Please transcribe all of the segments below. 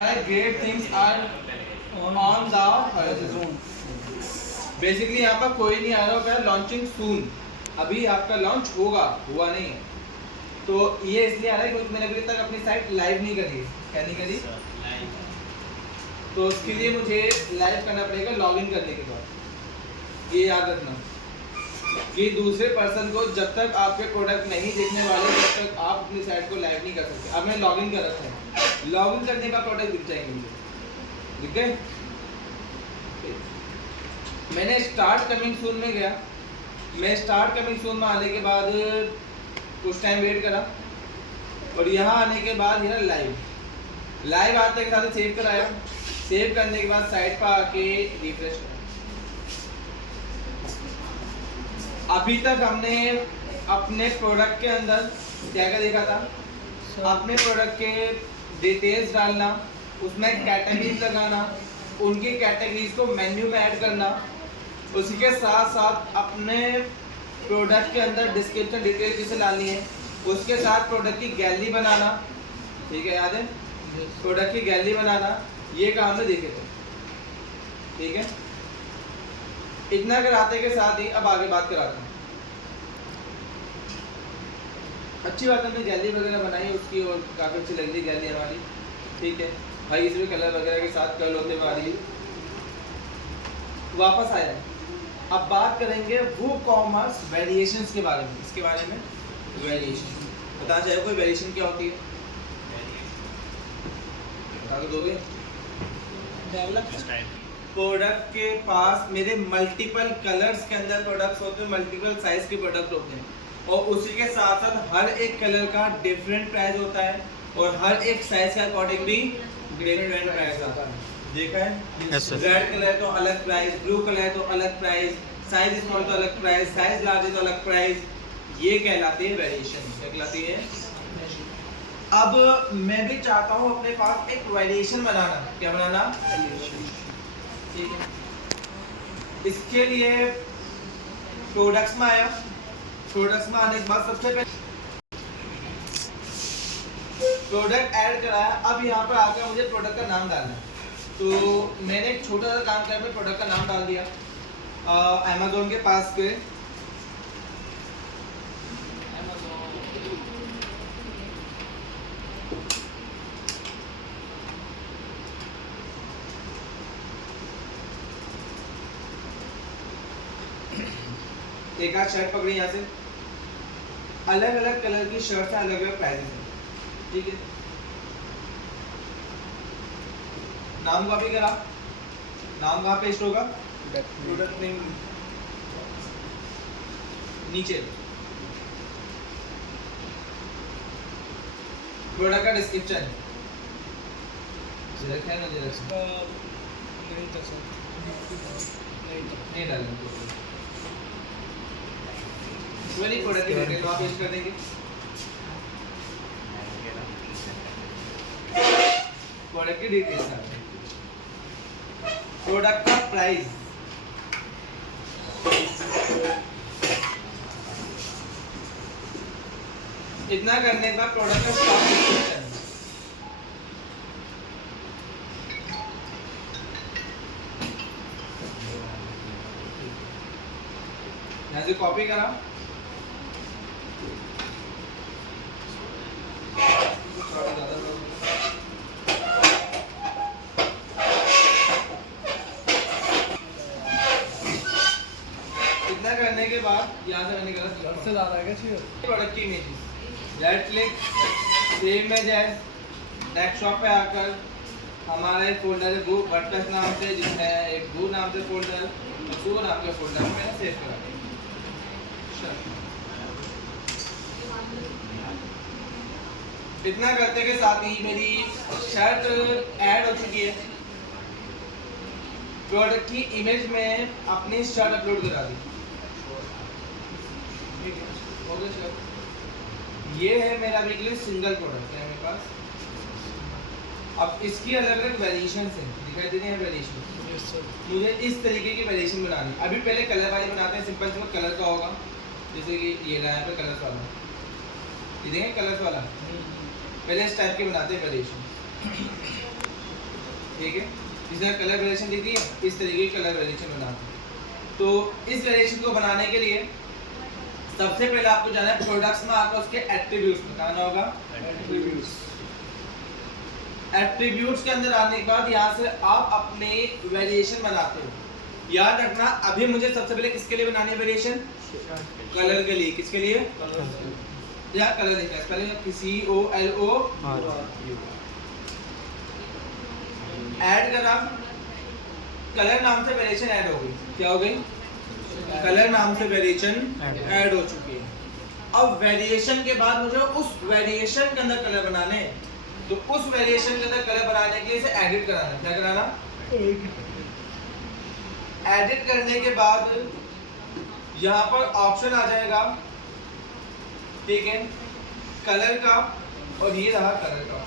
great things are on the horizon. Basically यहाँ पर कोई नहीं आ रहा होगा लॉन्चिंग सून, अभी आपका लॉन्च होगा, हुआ नहीं है। तो ये इसलिए आ रहा है क्योंकि मैंने अभी तक अपनी साइट लाइव नहीं करी। क्या नहीं करी? तो उसके लिए मुझे लाइव करना पड़ेगा लॉगिन करने के बाद। ये याद रखना कि दूसरे पर्सन को जब तक आपके प्रोडक्ट नहीं देखने वाले तब तक आप अपनी साइट को लाइव नहीं कर सकते। अब मैं लॉगिन कर रखा है, लॉगिन करने का प्रोडक्ट दिख जाएंगे मुझे, ठीक है। मैंने स्टार्ट कमिंग सून में गया, मैं स्टार्ट कमिंग सून में आने के बाद कुछ टाइम वेट करा और यहाँ आने के बाद ये लाइव आते के साथ सेव कराया। सेव करने के बाद साइट पर आके रिफ्रेश करा। अभी तक हमने अपने प्रोडक्ट के अंदर क्या क्या देखा था? अपने प्रोडक्ट के डिटेल्स डालना, उसमें कैटेगरीज लगाना, उनकी कैटेगरीज को मेन्यू में ऐड करना, उसी के साथ साथ अपने प्रोडक्ट के अंदर डिस्क्रिप्शन डिटेल जिसे डालनी है, उसके साथ प्रोडक्ट की गैलरी बनाना, ठीक है, याद है? प्रोडक्ट की गैलरी बनाना, ये काम हमने देखे थे, ठीक है। इतना कराते के साथ ही अब आगे बात कराता हूँ। अच्छी बात हमने गैलरी वगैरह बनाई उसकी और काफ़ी अच्छी लग रही गैलरी हमारी, ठीक है भाई। इसमें कलर वगैरह के साथ कल होते हमारी वापस आया। अब बात करेंगे वो कॉमर्स वेरिएशंस के बारे में। इसके बारे में वेरिएशन बताना चाहिए। कोई वेरिएशन क्या होती है बता तो दोगे? प्रोडक्ट के पास मेरे मल्टीपल कलर्स के अंदर प्रोडक्ट्स होते हैं, मल्टीपल साइज के प्रोडक्ट होते हैं और उसी के साथ साथ हर एक कलर का डिफरेंट प्राइस होता है और हर एक साइज के अकॉर्डिंग भी डिफरेंट प्राइस आता है। देखा है? रेड कलर तो अलग प्राइस, ब्लू कलर तो अलग प्राइस, साइज स्मॉल तो अलग प्राइस, साइज लार्ज तो अलग प्राइस। ये कहलाती है वेरिएशन। क्या कहलाती है? अब मैं भी चाहता हूँ अपने पास एक वेरिएशन बनाना। क्या बनाना? ठीक है। इसके लिए प्रोडक्ट्स में आया, प्रोडक्ट्स में आने के बाद सबसे पहले प्रोडक्ट ऐड कराया। अब यहाँ पर आकर मुझे प्रोडक्ट का नाम डालना है, तो मैंने एक छोटा सा काम किया, मैं प्रोडक्ट का नाम डाल दिया अमेज़न के पास पे। एक आध शर्ट पकड़ी यहाँ से, अलग अलग कलर की शर्ट है, अलग अलग प्राइसेस है, ठीक है। नाम कॉपी करा, नाम कहाँ पेस्ट होगा? प्रोडक्ट नेम नीचे, प्रोडक्ट का डिस्क्रिप्शन है ना, नहीं डालेंगे, वही प्रोडक्ट की डिटेल वहाँ पेस्ट कर देंगे। प्रोडक्ट की डिटेल्स आ गई, प्रोडक्ट का प्राइस, इतना करने के बाद प्रोडक्ट का स्टॉक डिस्क्रिप्शन, यहाँ से कॉपी करा, इतना करने के बाद यहाँ से मैंने करा से ज़्यादा है क्या प्रोडक्ट की images, right click, save image as, next shop पे आकर हमारा एक फोल्डर है वो वर्डप्रेस नाम से, जिसमें एक वो नाम से फोल्डर, वो नाम के फोल्डर में मैंने सेव करा। इतना करते के साथ ही मेरी शर्ट ऐड हो चुकी है। प्रोडक्ट की इमेज में अपनी शर्ट अपलोड करा दी, ये है मेरा बिल्कुल सिंगल प्रोडक्ट है मेरे पास। अब इसकी अलग अलग वेरिएशन हैं, दिखाई दे रही है वेरिएशन। मुझे इस तरीके की वेरिएशन बनानी। अभी पहले कलर वाली बनाते हैं, सिंपल सिंपल कलर का होगा, जैसे कि ये रहा है कलर्स वाला, ये देखें कलर्स वाला, पहले इस टाइप के बनाते हैं वेरिएशन। ठीक है, इस तरह कलर वेरिएशन लिख दिया, इस तरीके की कलर वेरिएशन बना। तो इस वेरिएशन को बनाने के लिए सबसे पहले आपको जाना है प्रोडक्ट्स में, आपको उसके एट्रीब्यूट्स में आना होगा। एट्रीब्यूट्स के अंदर आने के बाद यहाँ से आप अपने वेरिएशन बनाते हो। याद रखना, अभी मुझे सबसे पहले किसके लिए बनानी है वेरिएशन? कलर के लिए। किसके लिए? या कलर लिखा है पहले, COLO ऐड करा, कलर नाम से वेरिएशन ऐड हो गई। क्या हो गई? कलर नाम से वेरिएशन ऐड हो चुकी है। अब वेरिएशन के बाद मुझे उस वेरिएशन के अंदर कलर बनाने, तो उस वेरिएशन के अंदर कलर बनाने के लिए इसे एडिट कराना। क्या कराना? एडिट करने के बाद यहाँ पर ऑप्शन आ जाएगा, ठीक है, कलर का, और ये रहा कलर का,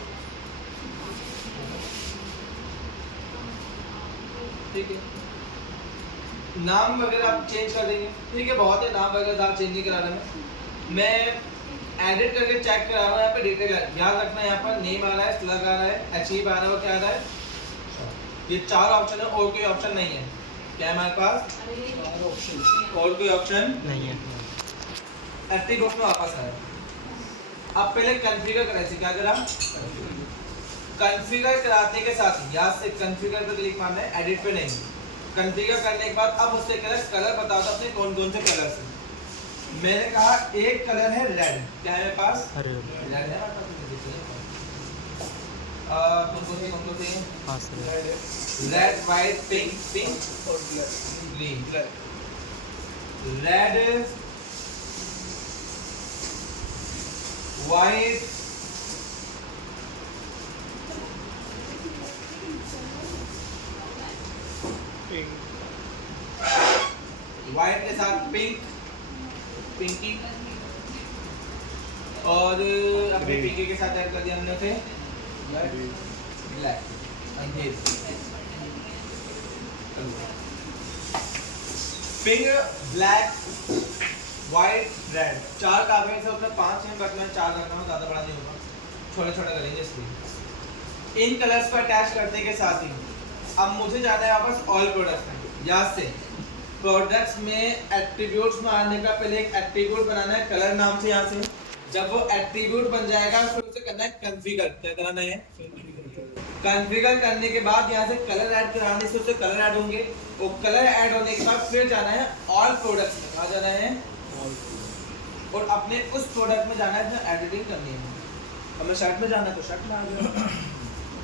ठीक है। नाम वगैरह आप चेंज कर देंगे, ठीक है, बहुत है, नाम वगैरह आप चेंज नहीं करा रहे। मैं एडिट करके चेक करा रहा हूँ, यहाँ पे डिटेल है, याद रखना, यहाँ पर नेम आ रहा है, स्लग आ रहा है, अचीव आ रहा है, और क्या आ रहा है, ये 4 ऑप्शन है, और कोई ऑप्शन नहीं है। क्या है हमारे पास? और कोई ऑप्शन नहीं है। एक्टिव बॉक्स में वापस आया। अब पहले कॉन्फ़िगर कराए, क्या करा? कॉन्फ़िगर कराने के साथ याद से कॉन्फ़िगर पे क्लिक मारना है, एडिट पे नहीं। कॉन्फ़िगर करने के बाद अब उससे कलर बता दो अपने कौन कौन से कलर से। मैंने कहा एक कलर है रेड। क्या है मेरे पास? रेड है। कौन कौन से? रेड, वाइट, पिंक और ग्रीन। रेड, वाइट, वाइट के साथ पिंक, पिंकी, और अपने पिंकी के साथ ऐड कर दिया हमने उसे ब्लैक, अंधेर। पिंक, ब्लैक, वाइट, रेड, 4 कागज से उसमें 5 में रखना है, 4 रखना है, ज़्यादा बड़ा नहीं होगा, छोटे छोटे करेंगे इसलिए। इन कलर्स को अटैच करने के साथ ही अब मुझे जाना है वापस ऑल प्रोडक्ट्स में। याद से प्रोडक्ट्स में एट्रीब्यूट्स में आने का पहले एक एट्रीब्यूट बनाना है कलर नाम से। यहाँ से जब वो एट्रीब्यूट बन जाएगा फिर उसे करना है कॉन्फ़िगर। क्या कराना है? कॉन्फ़िगर करने के बाद यहाँ से कलर ऐड कराने से उससे कलर ऐड होंगे, और कलर ऐड होने के बाद फिर जाना है ऑल प्रोडक्ट्स में। कहाँ जाना है? और अपने उस प्रोडक्ट में जाना है जहाँ एडिटिंग करनी है। हमें शर्ट में जाना है तो शर्ट में आ गया।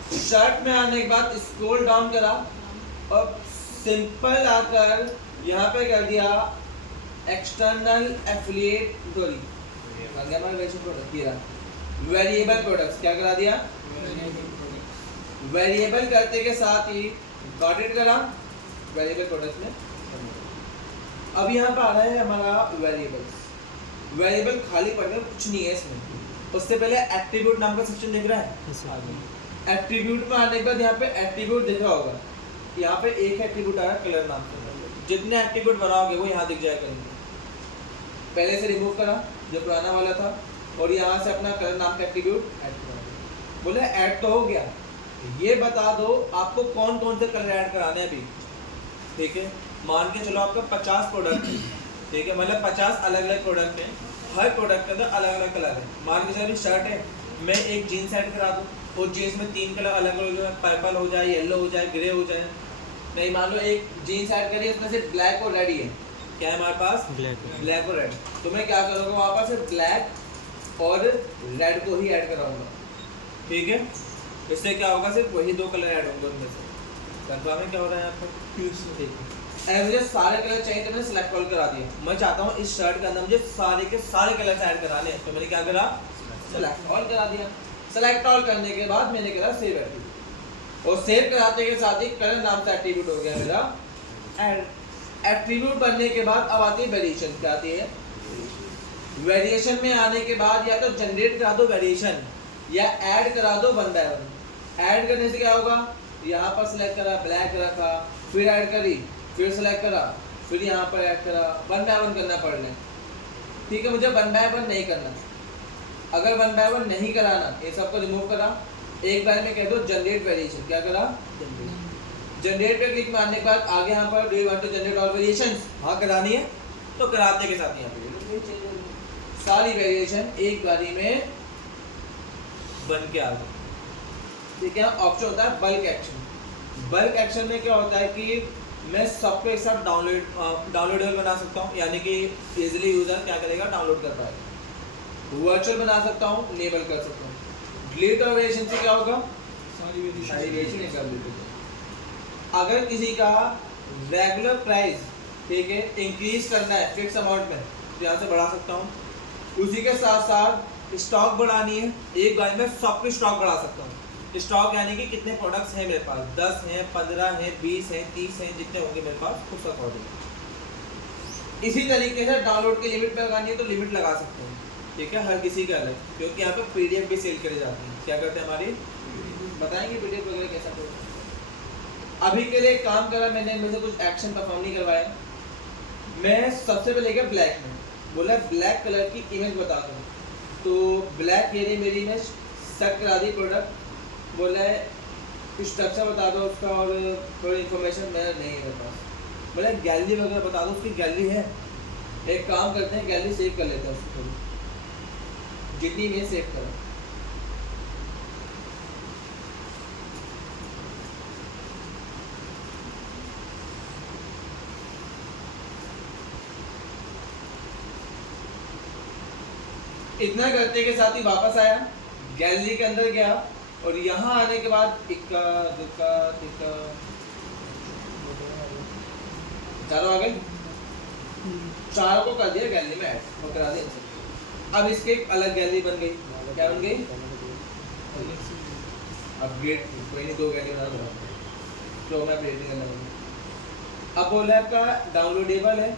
शर्ट में आने के बाद स्क्रॉल डाउन करा और सिंपल आकर यहाँ पे कर दिया एक्सटर्नल एफिलिएट डोरी, वेरिएबल प्रोडक्ट्स। क्या करा दिया? वेरिएबल करते के साथ ही डॉट इट करा वेरिएबल प्रोडक्ट्स में। अब यहाँ पर आ रहा है हमारा वेरिएबल्स। वेरिएबल खाली पड़ गया, कुछ नहीं है इसमें। उससे पहले एट्रीब्यूट नाम का सेक्शन दिख रहा है। एट्रीब्यूट में आने के बाद यहाँ पे एट्रीब्यूट दिख रहा होगा, यहाँ पे एक एट्रीब्यूट आ रहा है कलर नाम से। जितने एट्रीब्यूट बनाओगे वो यहाँ दिख जाया करेंगे। पहले से रिमूव करा जो पुराना वाला था, और यहाँ से अपना कलर नाम का एट्रीब्यूट ऐड करा। बोले ऐड तो हो गया, ये बता दो आपको कौन कौन से कलर ऐड कराने हैं अभी। ठीक है, मान के चलो आपका 50 प्रोडक्ट है, ठीक है, मतलब 50 अलग अलग प्रोडक्ट हैं, हर प्रोडक्ट के अंदर अलग अलग कलर है। मान के चलो शर्ट है, मैं एक जीन्स ऐड करा दूँ, और जीन्स में 3 कलर अलग अलग हो जाए, पर्पल हो जाए, येलो हो जाए, ग्रे हो जाए। नहीं, मान लो एक जीन्स ऐड करी, उसमें सिर्फ ब्लैक और रेड ही है। क्या है हमारे पास? ब्लैक और रेड। तो मैं क्या करूँगा, वहाँ पर सिर्फ ब्लैक और रेड को ही ऐड कराऊंगा। ठीक है, इससे क्या होगा, सिर्फ वही 2 कलर ऐड होंगे उनमें से। कंफर्म है क्या हो रहा है आपको? ठीक है, मुझे सारे कलर चाहिए तो मैंने सेलेक्ट ऑल करा दिया। मैं चाहता हूँ इस शर्ट के अंदर मुझे सारे के सारे कलर ऐड कराने हैं, तो मैंने क्या करा, सेलेक्ट ऑल करा दिया। सेलेक्ट ऑल करने के बाद मैंने करा सेव एट्रीब्यूट, और सेव कराते के साथ ही कलर नाम से एट्रीब्यूट हो गया मेरा ऐड। एट्रीब्यूट बनने के बाद अब आती है वेरिएशन। क्या आती है? वेरिएशन में आने के बाद या तो जनरेट करा दो वेरिएशन, या ऐड करा दो 1 बाय 1। ऐड करने से क्या होगा, यहाँ पर सेलेक्ट करा, ब्लैक रखा, फिर ऐड करी, फिर सेलेक्ट करा, फिर यहाँ पर ऐड करा, 1 बाय 1 करना पड़ रहा है। ठीक है, मुझे 1 बाय 1 नहीं करना। अगर 1 बाय 1 नहीं कराना, ये सबको रिमूव करा, एक बार में कह दो जनरेट वेरिएशन, क्या करा, जनरेट पे क्लिक मारने के बाद आगे यहाँ पर do you want to generate all variations, हाँ करानी है तो कराते के साथ यहाँ पे सारी वेरिएशन एक बारी में बन के आ गई। ठीक है, ऑप्शन होता है बल्क एक्शन। बल्क एक्शन में क्या होता है कि मैं सबको एक साथ डाउनलोडेबल बना सकता हूँ, यानी कि इजीली यूजर क्या करेगा, डाउनलोड कर पाएगा। वर्चुअल बना सकता हूँ, इनेबल कर सकता हूँ। डिलीट और वेरिएशन से क्या होगा, सारी वेरिएशन निकाल देते। अगर किसी का रेगुलर प्राइस, ठीक है, इंक्रीज करना है फिक्स अमाउंट में, तो यहाँ से बढ़ा सकता हूँ। उसी के साथ साथ स्टॉक बढ़ानी है, एक बार में सबके स्टॉक बढ़ा सकता हूँ। स्टॉक यानी कि कितने प्रोडक्ट्स हैं मेरे पास, 10 हैं, 15 हैं, 20 हैं, 30 हैं, जितने होंगे मेरे पास उस अकॉर्डिंग। इसी तरीके से डाउनलोड की लिमिट पे लगानी है तो लिमिट लगा सकते हैं। ठीक है, हर किसी का अलग, क्योंकि यहाँ पे पीडीएफ भी सेल करे जाते हैं। क्या करते हैं हमारी, बताएंगे पीडीएफ वगैरह कैसा होगा। अभी के लिए काम करा मैंने, इनमें से कुछ एक्शन परफॉर्म नहीं करवाया। मैं सबसे पहले गया ब्लैक में, बोला ब्लैक कलर की इमेज बता दूँ, तो ब्लैक ये मेरी इमेज सेट करा दी प्रोडक्ट। बोला है स्ट्रक्चर बता दो उसका और थोड़ी इन्फॉर्मेशन मेरा नहीं है मेरे पास। बोला गैलरी वगैरह बता दो, उसकी गैलरी है। एक काम करते हैं, गैलरी सेव कर लेते हैं उसको, थोड़ी जितनी इमेज सेव करो। इतना करते के साथ ही वापस आया, गैलरी के अंदर गया और यहाँ आने के बाद इक्का दुक्का तिक्का चारों आ गए, चारों को कर दिया गैलरी में ऐड और करा दिया। अब इसके एक अलग गैलरी बन गई, क्या बन गई, अपग्रेड। कोई नहीं, 2 गैलरी बना दो तो मैं अपडेट करना पड़ेगा। अब बोला आपका डाउनलोडेबल है,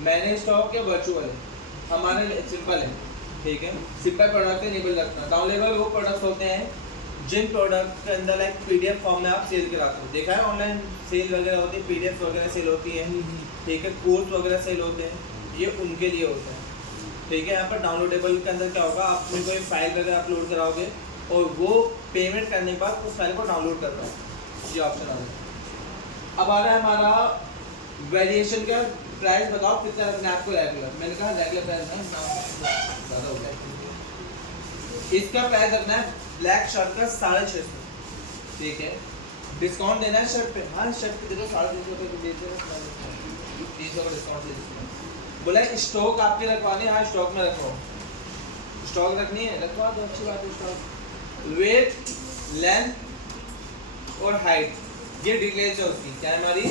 मैनेज स्टॉक या वर्चुअल है, हमारे सिंपल है। ठीक है, सिंपल प्रोडक्ट इनेबल रखना। डाउनलोडेबल वो प्रोडक्ट्स होते हैं जिन प्रोडक्ट के अंदर लाइक पीडीएफ फॉर्म में आप सेल कराते हो। देखा है ऑनलाइन सेल वगैरह होती है, पीडीएफ वगैरह सेल होती है। ठीक है, कोर्स वगैरह सेल होते हैं, ये उनके लिए होता है। ठीक है, यहाँ पर डाउनलोडेबल के अंदर क्या होगा, आप कोई फाइल वगैरह अपलोड कराओगे और वो पेमेंट करने के बाद उस फाइल को डाउनलोड कर पाओ, ये ऑप्शन आ रहा है। अब आ रहा है हमारा वेरिएशन का प्राइस, बताओ कितना रखना है आपको रेगुलर। मैंने कहा रेगुलर प्राइस ना ज़्यादा हो गया, इसका प्राइस रखना है ब्लैक शर्ट का 650। ठीक है, डिस्काउंट देना है शर्ट पे, हाँ शर्ट पे दे दो 350 रुपये देते हैं, 300 का डिस्काउंट दे देते हैं। बोला स्टॉक आपके रखवाने, हाँ स्टॉक में रखवाओ, स्टॉक रखनी है रखवा दो, अच्छी बात है। स्टॉक वेट, लेंथ और हाइट, ये डिटेल्स है उसकी। क्या है हमारी,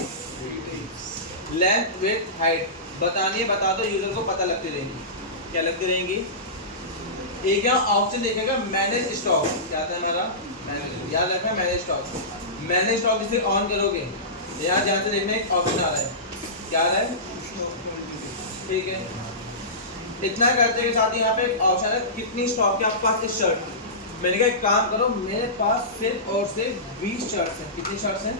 लेंथ वेट हाइट बतानी है, बता दो, यूजर को पता लगती रहेंगी। क्या लगती रहेंगी, एक यहाँ ऑप्शन देखेगा मैनेज स्टॉक, क्या आता है हमारा मैनेज, याद रखना मैनेज स्टॉक। मैनेज स्टॉक इसे ऑन करोगे, यहाँ जहाँ से देखना एक ऑप्शन आ रहा है, क्या आ रहा है, ठीक है। इतना करते के साथ यहाँ पे एक ऑप्शन है कितनी स्टॉक है आपके पास इस शर्ट की। मैंने कहा एक काम करो, मेरे पास सिर्फ और सिर्फ 20 शर्ट्स हैं। कितनी शर्ट्स हैं,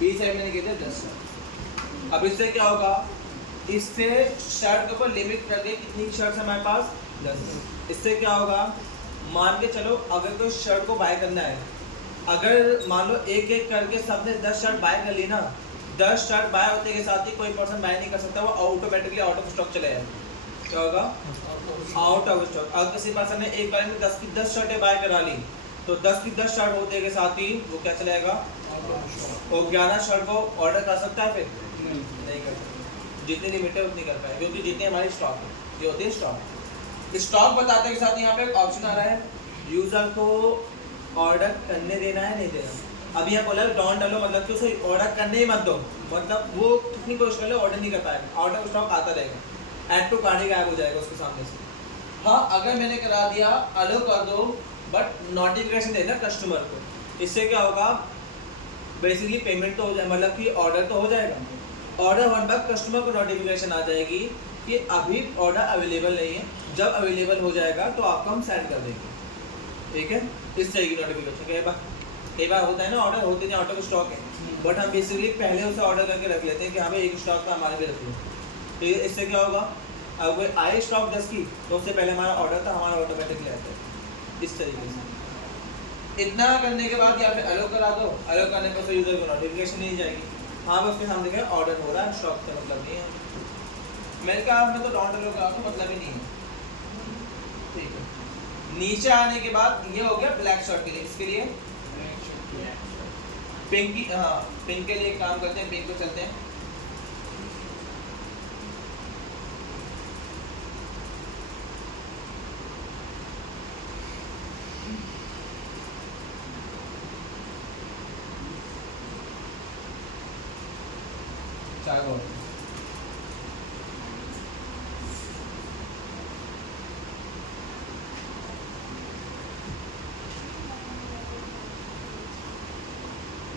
20 है, मैंने कहते 10 शर्ट। अब इससे क्या होगा, इससे शर्ट के ऊपर लिमिट कर दे, कितनी शर्ट्स है हमारे पास, 10। इससे क्या होगा, मान के चलो अगर कोई शर्ट को बाय करना है, अगर मान लो एक एक करके सबने 10 शर्ट बाय कर ली ना, 10 शर्ट बाय होते के साथ ही कोई पर्सन बाय नहीं कर सकता, वो ऑटोमेटिकली आउट ऑफ स्टॉक चले जाएगा। क्या होगा, आउट ऑफ स्टॉक। अगर किसी पर्सन ने एक बार में 10 की 10 शर्टें बाय करा ली, तो 10 की 10 शर्ट होते के साथ ही वो क्या चलेगा, और 11 शर्ट को ऑर्डर कर सकता है, फिर नहीं कर सकता। जितनी लिमिट है उतनी कर पाए, क्योंकि जितनी हमारी स्टॉक है, ये होती है स्टॉक। स्टॉक बताते के साथ यहाँ पे एक ऑप्शन आ रहा है, यूजर को ऑर्डर करने देना है नहीं देना। अभी यहाँ बोला डोंट डालो, मतलब कि उसे ऑर्डर करने ही मत दो, मतलब वो कितनी कोशिश कर ले ऑर्डर नहीं कर पाएगा, आउट ऑफ स्टॉक आता रहेगा, ऐड टू कार्ड ही गायब हो जाएगा उसके सामने से। हाँ, अगर मैंने करा दिया अलो कर दो, बट नोटिफिकेशन देना कस्टमर को, इससे क्या होगा, बेसिकली पेमेंट तो हो जाए, मतलब कि ऑर्डर तो हो जाएगा। ऑर्डर होने बाद कस्टमर को नोटिफिकेशन आ जाएगी कि अभी ऑर्डर अवेलेबल नहीं है, जब अवेलेबल हो जाएगा तो आपको हम सेंड कर देंगे। ठीक है, इस तरह की नोटिफिकेशन। कई बार होता है ना, ऑर्डर होते नहीं, आउट ऑफ स्टॉक है, बट हम बेसिकली पहले उसे ऑर्डर करके रख लेते हैं कि हमें एक स्टॉक का हमारे भी रख लो। तो इससे क्या होगा, अगर आए स्टॉक 10 की तो उससे पहले हमारा ऑर्डर था, हमारा ऑटोमेटिकली आता है। इस तरीके से इतना करने के बाद या फिर अलो करा दो, अलो करने पर से यूजर को नोटिफिकेशन नहीं जाएगी, हाँ बस उसके सामने क्या ऑर्डर हो रहा है, स्टॉक से मतलब नहीं है। मैंने कहा मैं तो डॉट अलो करा तो मतलब ही नहीं है, ठीक है। नीचे आने के बाद ये हो गया ब्लैक शॉट के लिए, इसके लिए पिंक की, हाँ पिंक के लिए एक काम करते हैं, पिंक को चलते हैं। चार और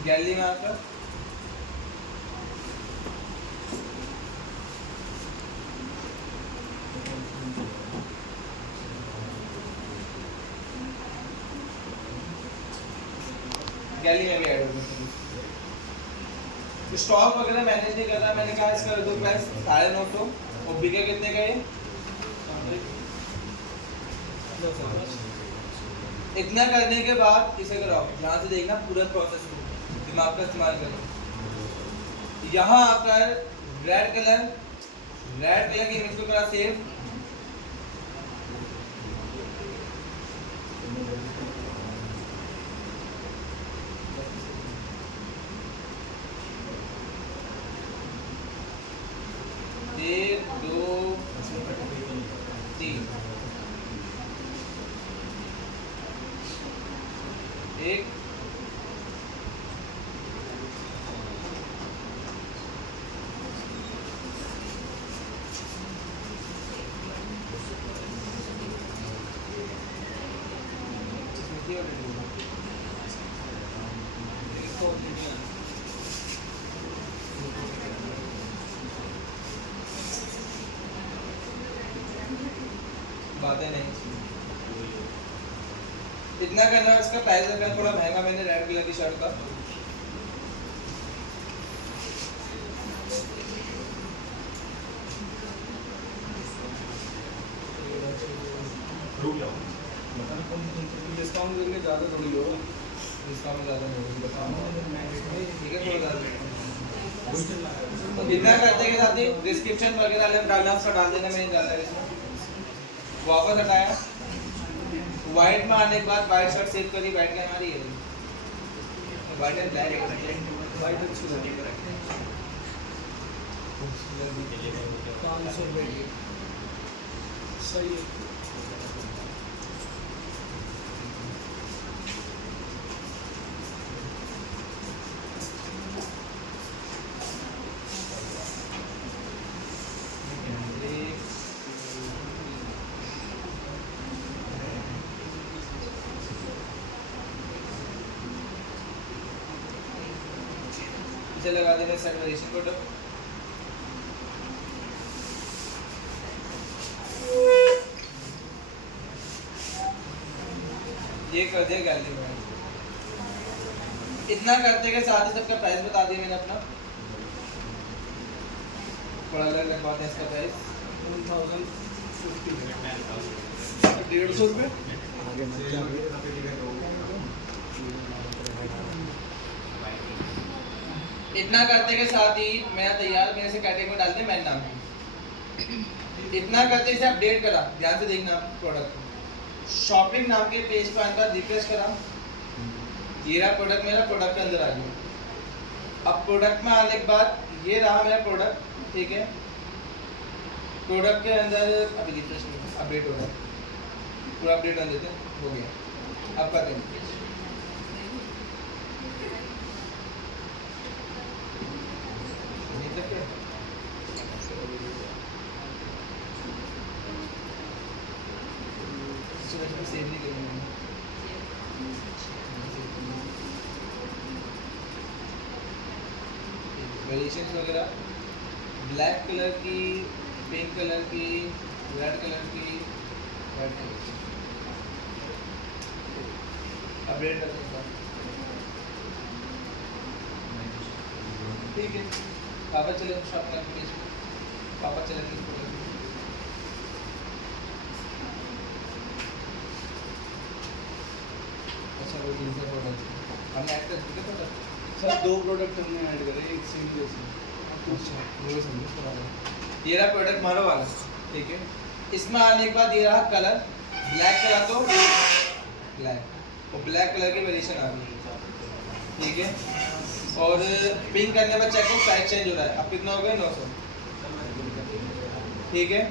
गैलरी में आकर गैलरी में भी ऐड हो गया। स्टॉक वगैरह मैनेज नहीं कर रहा, मैंने कहा इसका दो प्राइस 950 और बिके कितने का ये, इतना करने के बाद इसे कराओ, यहाँ से देखना पूरा प्रोसेस को, दिमाग का इस्तेमाल करो। यहाँ आकर रेड कलर की इमेज को करा सेव, एक दो तीन, एक बातें नहीं, इतना करना। इसका प्राइस रखा थोड़ा महंगा मैंने रेड कलर की शर्ट का, डिस्काउंट देंगे ज़्यादा थोड़ी हो, डिस्काउंट ज़्यादा नहीं होगी, बताओ ठीक है थोड़ा ज़्यादा। इतना करते के साथ ही डिस्क्रिप्शन वगैरह डालना, उसका डाल देना, मैंने डाला है इसमें। वापस हटाया, वाइट में आने के बाद वाइट शर्ट सेव करी, वाइट क्या हमारी है, वाइट एंड ब्लैक, वाइट अच्छी लगी, 500 सही है। लगा देना सेट वेरिएशन कोड, ये कर दिया गैलरी में। इतना करते के साथ ही सबका प्राइस बता दिया मैंने अपना, थोड़ा अलग लगवाते हैं इसका प्राइस 1,500 रुपये। इतना करते के साथ ही मैं तैयार, मेरे से कैटेगरी में डाल दिया मैंने नाम, इतना करते इसे अपडेट करा, ध्यान से देखना प्रोडक्ट शॉपिंग नाम के पेज पर आने पर रिफ्रेश करा, ये रहा प्रोडक्ट, मेरा प्रोडक्ट के अंदर आ गया। अब प्रोडक्ट में आने के बाद ये रहा मेरा प्रोडक्ट, ठीक है। प्रोडक्ट के अंदर अभी रिफ्रेश अपडेट हो रहा है, पूरा अपडेट कर देते हैं, हो गया। अब कर देंगे सेव नहीं करेंगे, वेरिएशंस वगैरह ब्लैक कलर की, पिंक कलर की, रेड कलर की, अपडेट कर देंगे, ठीक है। पापा चले शॉप का पेज, पापा चले अच्छा वो हमने ऐड कर दिया प्रोडक्ट सर 2 प्रोडक्ट हमने ऐड करे, एक सेम जैसे। अच्छा वो समझो थोड़ा। ये रहा प्रोडक्ट मारो वाला, ठीक है। इसमें आने के बाद ये रहा कलर, ब्लैक कलर तो ब्लैक और ब्लैक कलर की वेरिएशन आ गई, ठीक है। और पिंक करने पर चेक करो प्राइस चेंज हो रहा है, अब कितना हो गया 900, ठीक है।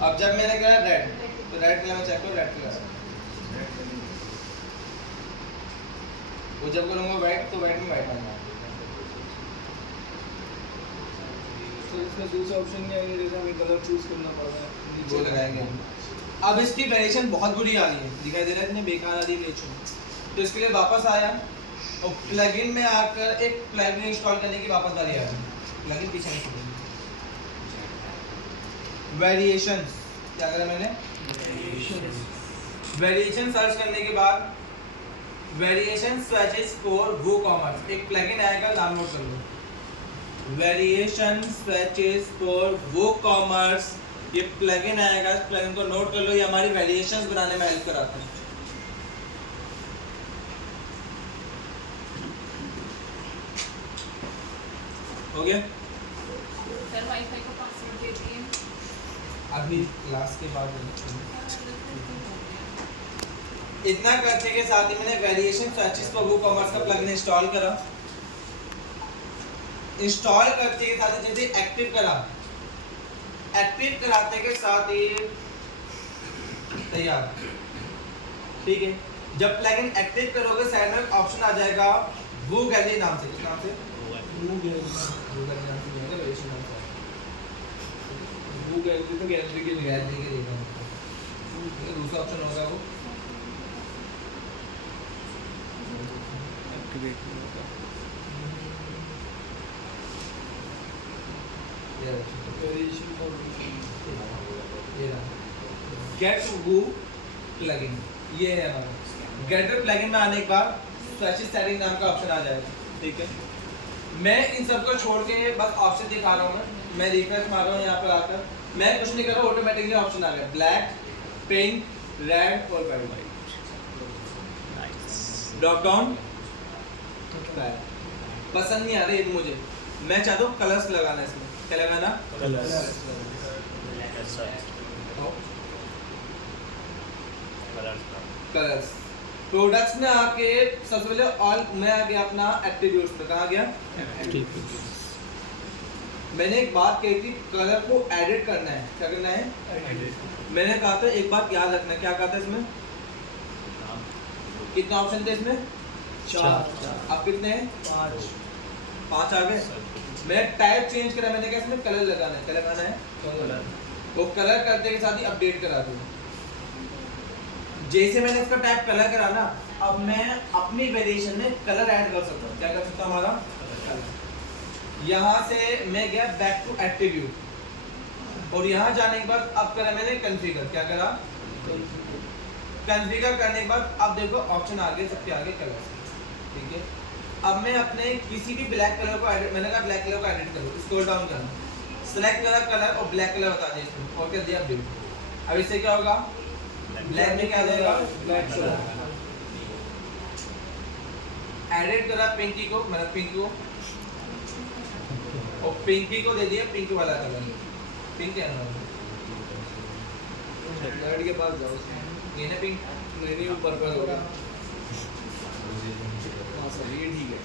अब जब मैंने कहा रेड तो रेड कलर में चेक करो, रेड कलर वो जब करूँगा वाइट तो वाइट में वाइट आना। तो इसका दूसरा ऑप्शन क्या है, जैसे हमें कलर चूज करना पड़ रहा है, वो लगाएंगे। अब इसकी वेरिएशन बहुत बुरी आ रही है, दिखाई दे रहा है इतने बेकार आ रही है वेरिएशन। तो इसके लिए वापस आया और प्लगइन में आकर एक प्लगइन इंस्टॉल करने की वापस आ रही है। प्लगइन पीछे नहीं, वेरिएशंस क्या करा मैंने, वेरिएशन सर्च करने के बाद वेरिएशन स्विचेस फॉर वूकॉमर्स एक प्लगइन आएगा, नाम नोट कर लो, वेरिएशन स्विचेस फॉर वूकॉमर्स। ये प्लगइन आएगा, इस प्लगइन को नोट कर लो, ये हमारी वेरिएशंस बनाने में हेल्प कराता है। हो गया सर वाईफाई का पासवर्ड दे दिए अभी क्लास के बाद। इतना करने के साथ ही मैंने वेरिएशन स्विचेस फॉर वूकॉमर्स का प्लगइन इंस्टॉल करा। इंस्टॉल करते के साथ जैसे एक्टिव करा, एक्टिव कराते के साथ ही तैयार, ठीक है। जब प्लगइन एक्टिव करोगे साइड में ऑप्शन आ जाएगा वो गैलरी नाम से, किस नाम से, वो गैलरी नाम से वेरिएशन नाम से, वो गैलरी तो गैलरी के लिए देगा। दूसरा ऑप्शन होगा वो गेट वो प्लगइन, ये है हमारा गेटर प्लगइन में आने के बाद स्विचेस सेटिंग नाम का ऑप्शन आ जाएगा, ठीक है। मैं इन सबको छोड़ के बस ऑप्शन दिखा रहा हूँ, मैं रिफ्रेश मार रहा हूँ यहाँ पर आकर, मैं कुछ नहीं कर रहा हूँ, ऑटोमेटिकली ऑप्शन आ गया ब्लैक, पिंक, रेड और वाइट। ड्रॉप डाउन पसंद नहीं आ रही है मुझे, मैं चाहता हूँ कलर्स लगाना, इसमें क्या लगाना, कलर्स। प्रोडक्ट्स में आके सबसे पहले ऑल मैं आ गया अपना एट्रीब्यूट्स पे, कहाँ गया, मैंने एक बात कही थी कलर को एडिट करना है, क्या करना है, मैंने कहा था एक बात याद रखना, क्या कहा था इसमें, कितने ऑप्शन थे इसमें, 4, अब कितने हैं, 5 आ गए। मैं टाइप चेंज करा, मैंने कहा इसमें कलर लगाना है, क्या लगाना है, वो कलर करते के साथ ही अपडेट करा दूँ। जैसे मैंने इसका टाइप कलर करा ना, अब मैं अपनी वेरिएशन में कलर ऐड कर सकता हूँ, क्या कर सकता हूँ, हमारा कलर। यहाँ से मैं गया बैक टू एट्रीब्यूट और यहाँ जाने के बाद अब करा मैंने कॉन्फ़िगर, क्या करा, कॉन्फ़िगर करने के बाद अब देखो ऑप्शन आ गए, सबके आगे कलर, ठीक है। अब मैं अपने किसी भी ब्लैक कलर को एडिट, मैंने कहा ब्लैक कलर को एडिट करो, स्क्रॉल डाउन करना, सेलेक्ट करा कलर और ब्लैक कलर बता दिया इसमें और कर दिया अपडेट। अब इससे क्या होगा, ब्लैक में क्या देगा, ब्लैक कलर। एडिट करा पिंकी को, मतलब पिंक को, और पिंकी को दे दिया पिंक वाला कलर, पिंक है ना, लाइट के पास जाओ, ये ना पिंक, नहीं वो पर्पल होगा। हाँ सर ये ठीक है,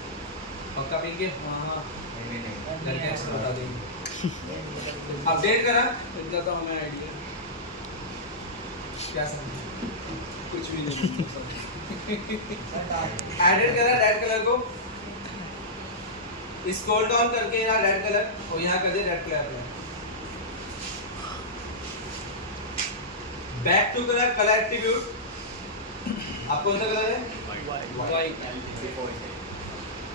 पक्का पिंक है, हाँ लड़के ऐसा बता देंगे। अपडेट करा, इतना तो हमें आइडिया, क्या समझे, कुछ भी नहीं। एडिट करा रेड कलर को, स्क्रॉल डाउन करके यहाँ रेड कलर और यहाँ कर दिया red colour, back to colour, colour attribute, आप कौन सा कलर है, वाइट,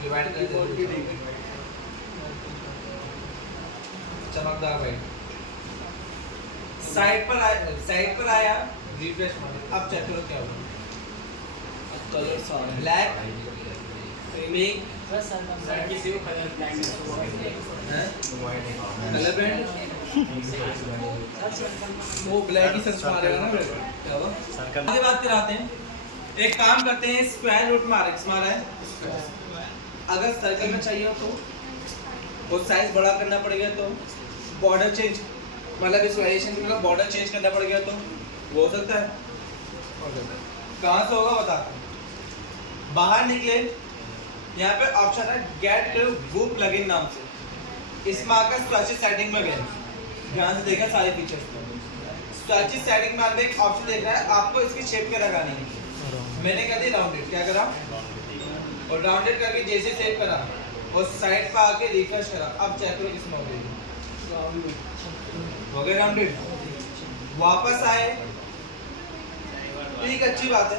ये वाइट कलर भी ठीक है, चमकदार वाइट। साइड पर आया रिफ्रेश मारो, अब चेक करो क्या होगा, कलर सारे ब्लैक, पिंक, किसी को कलर ब्लैक कलर ब्रांड, वो ब्लैक ही सर्च मारेगा ना मेरे को, क्या हुआ, आगे बात कराते हैं। एक काम करते हैं, स्क्वायर रूट में RX मारा है, अगर सर्कल में चाहिए हो तो और साइज बड़ा करना पड़ेगा तो बॉर्डर चेंज, मतलब इस वेरिएशन का बॉर्डर चेंज करना पड़ेगा तो वो हो सकता है। कहाँ से होगा बता, बाहर निकले, यहाँ पे ऑप्शन है गेट वो प्लगइन नाम से, इसमें आकर स्विचेस सेटिंग में गए, ध्यान से देखा सारे फीचर्स, स्विचेस सेटिंग में आकर एक ऑप्शन देख रहा है, आपको इसकी शेप क्या लगानी है, मैंने कर दी राउंडेड, क्या करा और राउंडेड करके जैसे सेव करा और साइड पे आके रिफ्रेश करा, अब चेक करो किसमें हो गई, हो गया राउंडेड। वापस आए, ठीक अच्छी बात है,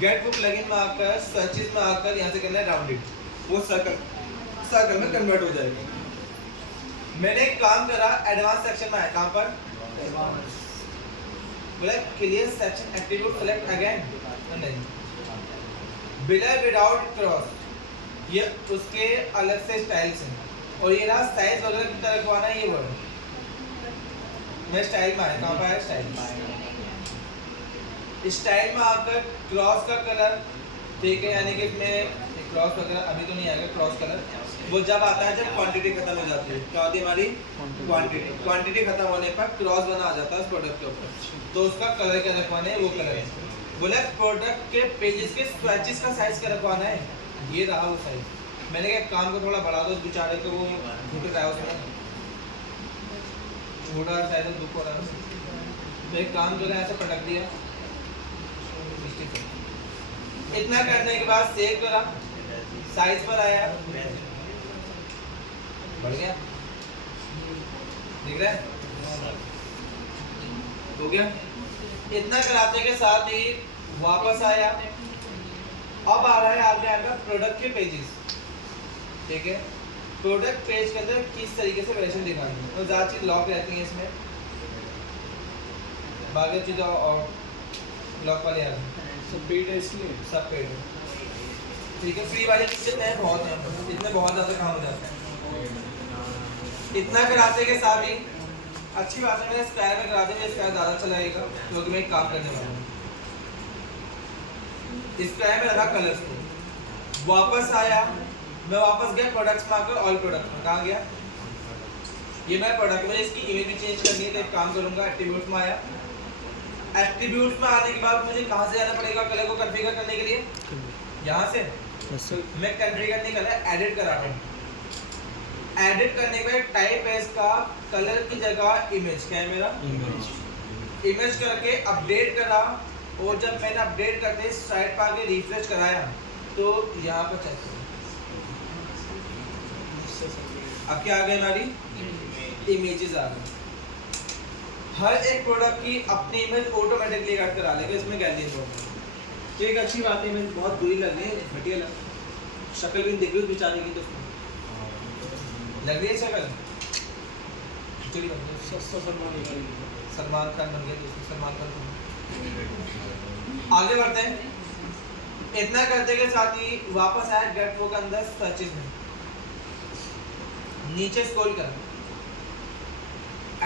गेट बुक प्लगइन में आकर स्विचेस में आकर यहाँ से करना है राउंडेड, वो सर्कल में कन्वर्ट हो जाएगा। मैंने एक काम करा, एडवांस सेक्शन में आया, कहाँ पर बोला clear section attribute select again, नहीं बिलर विदाउट क्रॉस, ये उसके अलग से स्टाइल्स हैं, और ये रहा साइज वगैरह कितना रखवाना है, ये वर्ड मैं स्टाइल में आया, कहाँ पर है स्टाइल में आकर क्रॉस का कलर, ठीक है, यानी कि इसमें क्रॉस वगैरह अभी तो नहीं आएगा, क्रॉस कलर वो जब आता है जब क्वांटिटी खत्म हो जाती है, क्या होती है हमारी क्वांटिटी खत्म होने पर क्रॉस बना आ जाता है उस प्रोडक्ट के ऊपर, तो उसका कलर क्या रखवाना है, वो कलर है। बोले प्रोडक्ट के पेजेस के स्वेचेस का साइज क्या रखवाना है, ये रहा वो साइज। मैंने कहा काम को थोड़ा बढ़ा दो, बेचारे को वो घुट रहा है उसमें, छोटा साइज है, दुख हो रहा है, तो एक काम जो है ऐसे पटक दिया, इतना करने के बाद सेव करा, साइज पर आया, बढ़ गया, दिख रहा है, हो गया। इतना कराते के साथ ही वापस आया, अब आ रहा है आगे आएगा प्रोडक्ट के पेजेस, ठीक है, प्रोडक्ट पेज के अंदर किस तरीके से वेरिएशन दिखानी है, और ज़्यादा चीज़ लॉक रहती है इसमें, बाकी चीज़ें और लॉक वाले आ रहे सब पेड है इसलिए, सब पेड है, ठीक है। फ्री वाले कितने हैं, बहुत हैं, इतने बहुत ज़्यादा काम हो जाता है। इतना कराते के साथ ही अच्छी बात है, मैं स्क्वायर में कराते हैं, स्क्वायर ज़्यादा अच्छा लगेगा क्योंकि मैं एक काम करने वाला हूँ। स्क्वायर में लगा कलर्स को, वापस आया, मैं वापस गया प्रोडक्ट्स में आकर ऑल प्रोडक्ट्स में, कहाँ गया, ये मैं प्रोडक्ट में, इसकी इमेज भी चेंज करनी है तो एक काम करूँगा, एट्रीब्यूट में आया, एट्रीब्यूट में आने के बाद मुझे कहाँ से जाना पड़ेगा कलर को कॉन्फ़िगर करने के लिए, यहाँ से मैं कॉन्फ़िगर नहीं कर रहा, एडिट करा रहा हूँ। एडिट करने के बाद टाइप है इसका कलर की जगह इमेज, क्या है मेरा इमेज करके अपडेट करा, और जब मैंने अपडेट करते साइड पर आगे रिफ्रेश कराया तो यहाँ पर चेक करो, अब क्या आ गई हमारी इमेजेस आ गई। हर एक प्रोडक्ट की अपनी इमेज ऑटोमेटिकली ऐड करा लेगा इसमें गैलरी में, ठीक अच्छी बात है। इमेज बहुत बुरी लग रही है, घटिया लग, शक्ल भी दिख रही है बेचारे की, तो लग रही है शक्ल खिचड़ी बन गई, सस्ता सलमान खान बन गया, दोस्तों सलमान खान। आगे बढ़ते हैं, इतना करते के साथ ही वापस आया गेट वो के अंदर सर्चेस में, नीचे स्क्रॉल कर,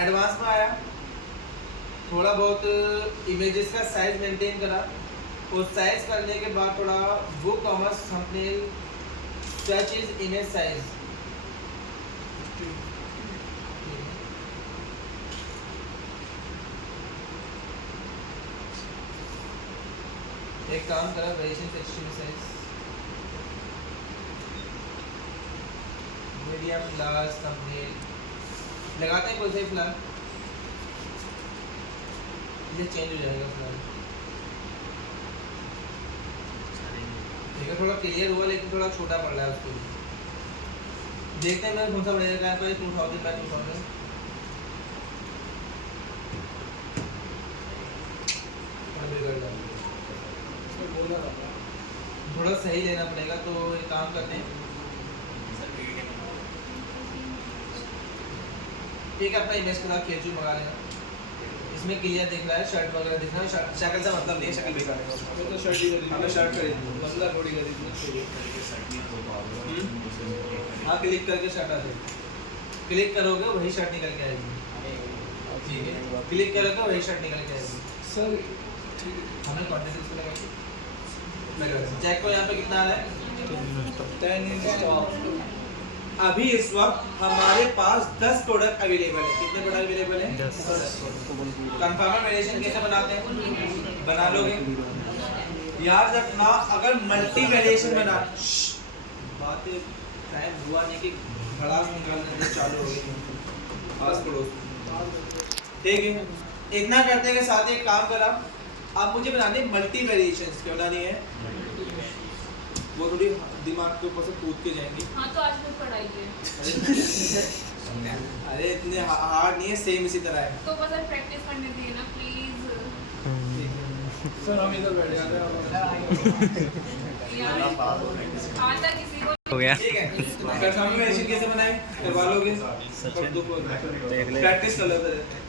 एडवांस में आया, थोड़ा बहुत इमेजेस का साइज मेंटेन करा, और साइज करने के बाद थोड़ा वो commerce thumbnail searches image size, एक काम करा, variation section size medium large thumbnail लगाते हैं, कोई से फिलहाल ये चेंज हो जाएगा फिलहाल, ठीक है, थोड़ा क्लियर हुआ लेकिन थोड़ा छोटा पड़ रहा है उसके लिए, देखते हैं मैं कौन सा बढ़ेगा, 2000 बाय 2000 थोड़ा सही लेना पड़ेगा, तो एक काम करते हैं, एक अपना इमेज पूरा केचू मंगा लेना, इसमें क्लियर दिख रहा है, शर्ट वगैरह दिख रहा है, शक्ल से मतलब नहीं है, शक्ल बेकार है, मैं तो शर्ट ही खरीद, हमें शर्ट खरीदनी है, बदला थोड़ी खरीदना चाहिए। हाँ क्लिक करके शर्ट आ जाएगी, क्लिक करोगे वही शर्ट निकल के आएगी, ठीक है, क्लिक करोगे वही शर्ट निकल के आएगी। सर हमने क्वांटिटी उसको लगाई। चेक करो यहाँ पे कितना आ रहा है 10 in stock. अभी इस वक्त हमारे पास 10 प्रोडक्ट अवेलेबल है। कितने प्रोडक्ट अवेलेबल हैं? 10। कंफर्मर वेरिएशन कैसे बनाते हैं? बना लोगे? याद रखना, अगर मल्टी वेरिएशन बना बातें टाइम हुआ नहीं कि भड़ास निकालने से चालू हो गई पास पड़ोस। ठीक है, इतना करते के साथ एक काम करा, आप मुझे बनाने मल्टी वेरिएशंस क्या बनानी है? वो थोड़ी दिमाग के ऊपर से कूद के जाएंगी। हाँ तो आज मैं पढ़ाई है अरे इतने हार्ड नहीं है, सेम इसी तरह है। तो बस प्रैक्टिस करने दिए ना प्लीज सर हम इधर बैठ जाते हैं। यार आता किसी को हो गया। ठीक है, कंफर्मेशन कैसे बनाए करवा लोगे? प्रैक्टिस कर लेते रहते हैं।